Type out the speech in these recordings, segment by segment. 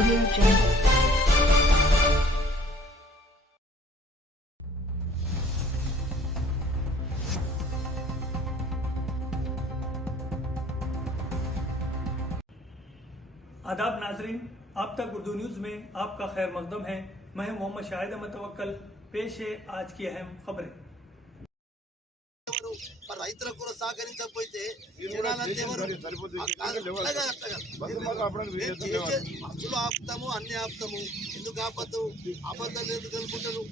Audio Jungle. आदाब नाजरीन, आप तक उर्दू न्यूज में आपका खैर मकदम है। मैं मोहम्मद शाहिद अहमद तवक्कल। पेश है आज की अहम खबरें। రైతులకు సహకరించకపోతే అసలు ఆపుతాము, అన్ని ఆపుతాము. ఎందుకు ఆపద్దు? అబద్ధాలు ఎందుకు అనుకుంటారు?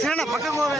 సిరణ పక్కకు పోవే.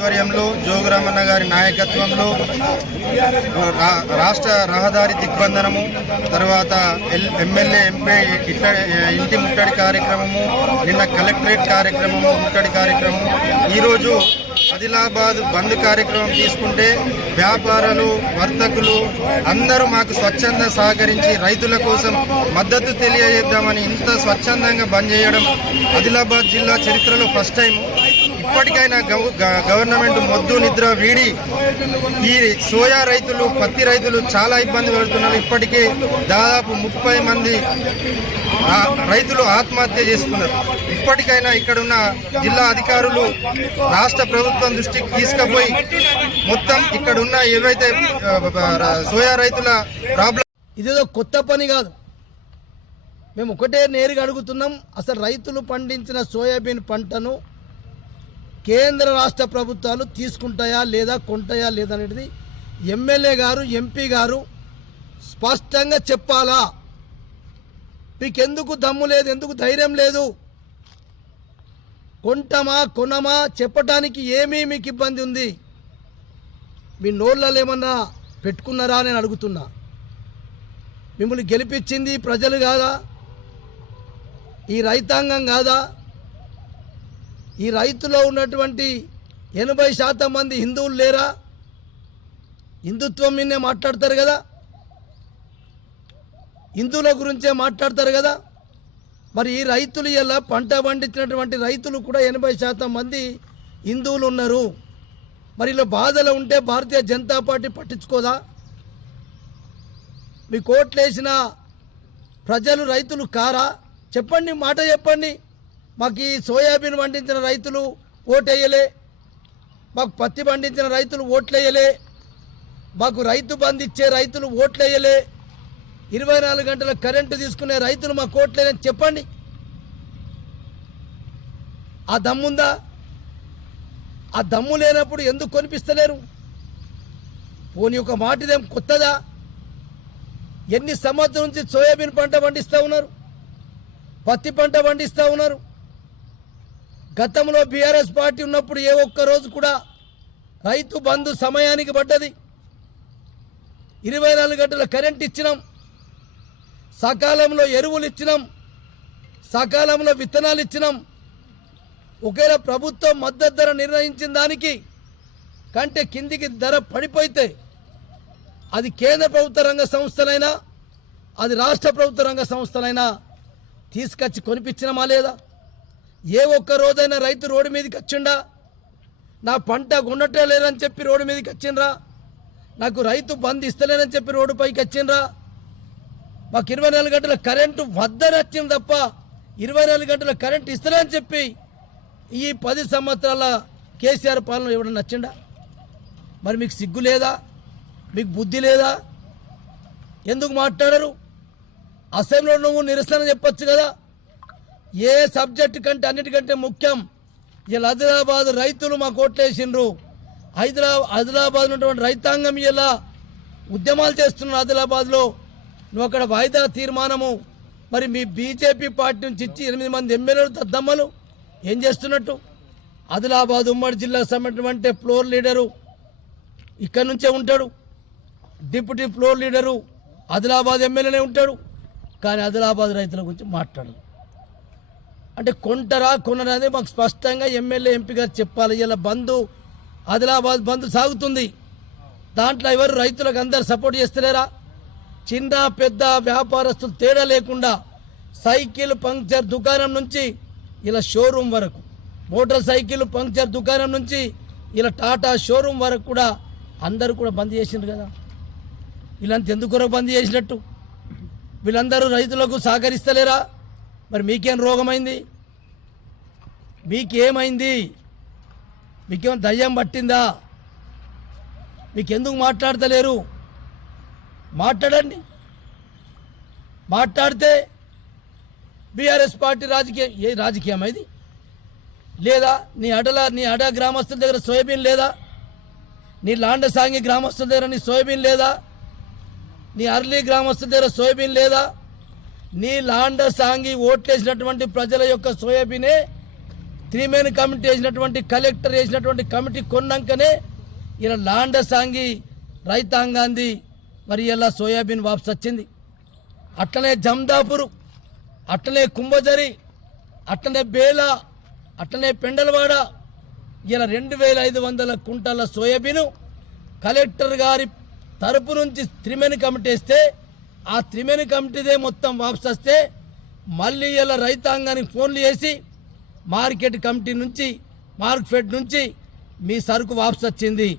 ఆధ్వర్యంలో జోగురామన్న గారి నాయకత్వంలో రాష్ట్ర రహదారి దిగ్బంధనము, తర్వాత ఎమ్మెల్యే ఎంపీ ఇంటి ముట్టడి కార్యక్రమము, నిన్న కలెక్టరేట్ కార్యక్రమము, ముట్టడి కార్యక్రమం, ఈరోజు ఆదిలాబాద్ బంద్ కార్యక్రమం తీసుకుంటే వ్యాపారులు, వర్తకులు అందరూ మాకు స్వచ్ఛంద సహకరించి రైతుల కోసం మద్దతు తెలియజేద్దామని ఇంత స్వచ్ఛందంగా బంద్ చేయడం ఆదిలాబాద్ జిల్లా చరిత్రలో ఫస్ట్ టైం. ఇప్పటికైనా గవర్నమెంట్ మొద్దు నిద్ర వీడి ఈ సోయా రైతులు, పత్తి రైతులు చాలా ఇబ్బంది పడుతున్నారు. ఇప్పటికే దాదాపు 30 మంది రైతులు ఆత్మహత్య చేసుకున్నారు. ఇప్పటికైనా ఇక్కడున్న జిల్లా అధికారులు రాష్ట్ర ప్రభుత్వం దృష్టికి తీసుకుపోయి మొత్తం ఇక్కడున్న ఏవైతే సోయా రైతుల ప్రాబ్లం, ఇదేదో కొత్త పని కాదు. మేము ఒకటే నేరుగా అడుగుతున్నాం, అసలు రైతులు పండించిన సోయాబీన్ పంటను కేంద్ర రాష్ట్ర ప్రభుత్వాలు తీసుకుంటాయా లేదా, కొంటాయా లేదా అనేది ఎమ్మెల్యే గారు, ఎంపీ గారు స్పష్టంగా చెప్పాలా. మీకెందుకు దమ్ము లేదు, ఎందుకు ధైర్యం లేదు? కొంటమా కొనమా చెప్పటానికి ఏమీ మీకు ఇబ్బంది ఉంది? మీ నోళ్ళలో ఏమన్నా పెట్టుకున్నారా అని అడుగుతున్నా. మిమ్మల్ని గెలిపించింది ప్రజలు కాదా? ఈ రైతాంగం కాదా? ఈ రైతులో ఉన్నటువంటి 80% మంది హిందువులు లేరా? హిందుత్వం మీదే మాట్లాడతారు కదా, హిందువుల గురించే మాట్లాడతారు కదా. మరి ఈ రైతులు ఇలా పంట పండించినటువంటి రైతులు కూడా 80% మంది హిందువులు ఉన్నారు. మరి ఇలా బాధలు ఉంటే భారతీయ జనతా పార్టీ పట్టించుకోదా? మీ కోట్లేసిన ప్రజలు రైతులు కారా? చెప్పండి, మాట చెప్పండి. మాకు ఈ సోయాబీన్ పండించిన రైతులు ఓటేయలే, మాకు పత్తి పండించిన రైతులు ఓట్లేయలే, మాకు రైతు బంధు ఇచ్చే రైతులు ఓట్లేయలే, 24 గంటల కరెంటు తీసుకునే రైతులు మాకు ఓట్లేదని చెప్పండి. ఆ దమ్ముందా? ఆ దమ్ము లేనప్పుడు ఎందుకు కొనిపిస్తలేరు? పోనీ ఒక మాట ఇదేం కొత్తదా? ఎన్ని సంవత్సరం నుంచి సోయాబీన్ పంట పండిస్తూ ఉన్నారు, పత్తి పంట పండిస్తూ ఉన్నారు. గతంలో బీఆర్ఎస్ పార్టీ ఉన్నప్పుడు ఏ ఒక్క రోజు కూడా రైతు బంధు సమయానికి పడ్డది. 24 గంటల కరెంట్ ఇచ్చినాం, సకాలంలో ఎరువులు ఇచ్చినాం, సకాలంలో విత్తనాలు ఇచ్చినాం. ఒకవేళ ప్రభుత్వం మద్దతు ధర నిర్ణయించిన దానికి కంటే కిందికి ధర పడిపోతే అది కేంద్ర ప్రభుత్వ రంగ సంస్థలైనా అది రాష్ట్ర ప్రభుత్వ రంగ సంస్థలైనా తీసుకొచ్చి కొనిపించినమా లేదా? ఏ ఒక్క రోజైనా రైతు రోడ్డు మీదకి వచ్చిండా? నా పంట ఉండటే లేదని చెప్పి రోడ్డు మీదకి వచ్చిండ్రా? నాకు రైతు బంధు ఇస్తలేనని చెప్పి రోడ్డు పైకి వచ్చిండ్రా? మాకు 24 గంటల కరెంటు వద్దని వచ్చింది తప్ప 24 గంటల కరెంటు ఇస్తలేని చెప్పి ఈ 10 సంవత్సరాల కేసీఆర్ పాలన ఎవడన్నా నచ్చిండా? మరి మీకు సిగ్గు లేదా? మీకు బుద్ధి లేదా? ఎందుకు మాట్లాడరు? అసెంబ్లీలో నువ్వు నిరసన చెప్పొచ్చు కదా. ఏ సబ్జెక్టు కంటే అన్నిటికంటే ముఖ్యం ఇలా ఆదిలాబాద్ రైతులు మాకు ఓట్లేసిండ్రు, ఆదిలాబాద్ ఉన్నటువంటి రైతాంగం ఇలా ఉద్యమాలు చేస్తున్నారు. ఆదిలాబాద్లో నువ్వు అక్కడ వాయిదా తీర్మానము మరి మీ బీజేపీ పార్టీ నుంచి ఇచ్చి 8 మంది ఎమ్మెల్యేలు దద్దమ్మలు ఏం చేస్తున్నట్టు? ఆదిలాబాద్ ఉమ్మడి జిల్లా సంబంధించిన ఫ్లోర్ లీడరు ఇక్కడ నుంచే ఉంటాడు, డిప్యూటీ ఫ్లోర్ లీడరు ఆదిలాబాద్ ఎమ్మెల్యేనే ఉంటాడు, కానీ ఆదిలాబాద్ రైతుల గురించి మాట్లాడరు. అంటే కొంటరా కొనరా అనేది మాకు స్పష్టంగా ఎమ్మెల్యే ఎంపీ గారు చెప్పాలి. ఇలా బంధు ఆదిలాబాద్ బంధు సాగుతుంది, దాంట్లో ఎవరు రైతులకు అందరు సపోర్ట్ చేస్తలేరా? చిన్న పెద్ద వ్యాపారస్తులు తేడా లేకుండా సైకిల్ పంక్చర్ దుకాణం నుంచి ఇలా షోరూమ్ వరకు, మోటార్ సైకిల్ పంక్చర్ దుకాణం నుంచి ఇలా టాటా షోరూమ్ వరకు కూడా అందరూ కూడా బంద్ చేసిండ్రు కదా. వీళ్ళంతా ఎందుకు బంద్ చేసినట్టు? వీళ్ళందరూ రైతులకు సహకరిస్తలేరా? మరి మీకేం రోగమైంది? మీకేమైంది? మీకేం దయ్యం పట్టిందా? మీకెందుకు మాట్లాడతలేరు? మాట్లాడండి. మాట్లాడితే బీఆర్ఎస్ పార్టీ రాజకీయం ఏ రాజకీయం ఇది లేదా? నీ అడ గ్రామస్తుల దగ్గర సోయాబీన్ లేదా? నీ లాండసాంగి గ్రామస్తుల దగ్గర నీ సోయాబీన్ లేదా? నీ అర్లీ గ్రామస్తుల దగ్గర సోయాబీన్ లేదా? నీ లాండసాంగి ఓట్లేసినటువంటి ప్రజల యొక్క సోయాబీనే 3 మెన్ కమిటీ వేసినటువంటి కలెక్టర్ వేసినటువంటి కమిటీ కొన్నాకనే ఇలా లాండసాంగి రైతాంగాంది మరి ఇలా సోయాబీన్ వాపసు వచ్చింది. అట్లనే జమ్దాపూర్, అట్లనే కుంభజరి, అట్లనే బేల, అట్లనే పెండలవాడ ఇలా 2500 కుంటాల సోయాబీను కలెక్టర్ గారి తరపు నుంచి 3 మెన్ కమిటీ వేస్తే ఆ 3 మెన్ కమిటీదే మొత్తం వాపసు వస్తే మళ్ళీ ఇలా రైతాంగానికి ఫోన్లు చేసి మార్కెట్ కమిటీ నుంచి మార్కెట్ నుంచి మీ సరుకు వాపసు వచ్చింది.